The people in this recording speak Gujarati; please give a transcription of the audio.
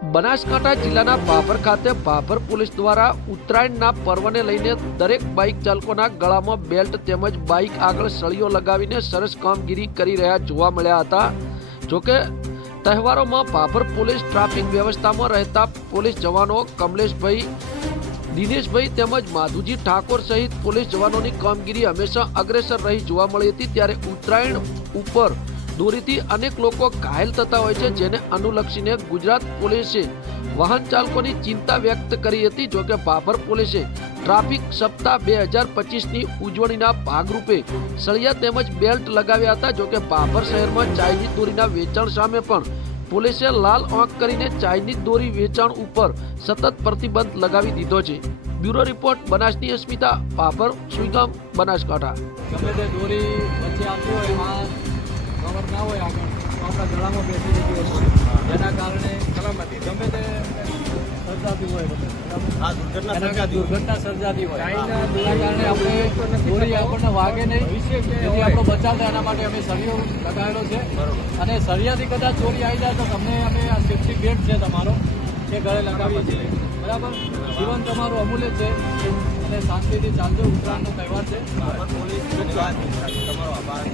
બનાસકાંઠા જિલ્લાના પાભર ખાતે પાભર પોલીસ દ્વારા ઉત્તરાયણના પર્વને લઈને દરેક બાઇક ચાલકોના ગળામાં બેલ્ટ તેમજ બાઇક આગળ સળીઓ લગાવીને સરસ કામગીરી કરી રહ્યા જોવા મળ્યા હતા. જોકે તહેવારોમાં પાભર પોલીસ ટ્રાફિક વ્યવસ્થામાં રહેતા પોલીસ જવાનો કમલેશભાઈ, દિનેશભાઈ તેમજ માધુજી ઠાકોર સહિત પોલીસ જવાનોની કામગીરી હંમેશા અગ્રેસર રહી જોવા મળી હતી ત્યારે ઉત્તરાયણ ઉપર દોરીથી અનેક લોકો ઘાયલ થતા હોય છે, જેને અનુલક્ષીને ગુજરાત પોલીસે વાહન ચાલકોની ચિંતા વ્યક્ત કરી હતી. જોકે ભાભર પોલીસે ટ્રાફિક સપ્તાહ બે હજાર પચીસની ઉજવણીના ભાગરૂપે સળિયા તેમજ બેલ્ટ લગાવ્યા હતા. જોકે ભાભર શહેરમાં ચાઇનીઝ દોરીના વેચાણ સામે પણ પોલીસે લાલ આંખ કરીને ચાઇનીઝ દોરી વેચાણ ઉપર સતત પ્રતિબંધ લગાવી દીધો છે. બ્યુરો રિપોર્ટ, બનાસની અસ્મિતા પાપર સુઈગામ, બનાસકાંઠા. ગમે તે દોરી વચ્ચે આવતી હોય કવર ના હોય આગળ તો આપણા ગળામાં બેસી જતી હોય છે. જેના કારણે સલામતી. ગમે તે સર્જાતી હોય કારણે દુર્ઘટના સર્જાતી હોય. એના કારણે આપણે આપણને વાગે નહીં. જેથી આપણો બચાવ થાય એના માટે અમે સળિયો લગાવેલો છે. અને સળિયાથી કદાચ ચોરી આવી જાય તો તમને અમે આ સેફ્ટી બેલ્ટ છે તમારો એ ગળે લગાવીએ છીએ. બરાબર. જીવન તમારું અમૂલ્ય છે. અને શાંતિથી ચાલજો. ઉત્તરાયણનો તહેવાર છે. તમારો આભાર.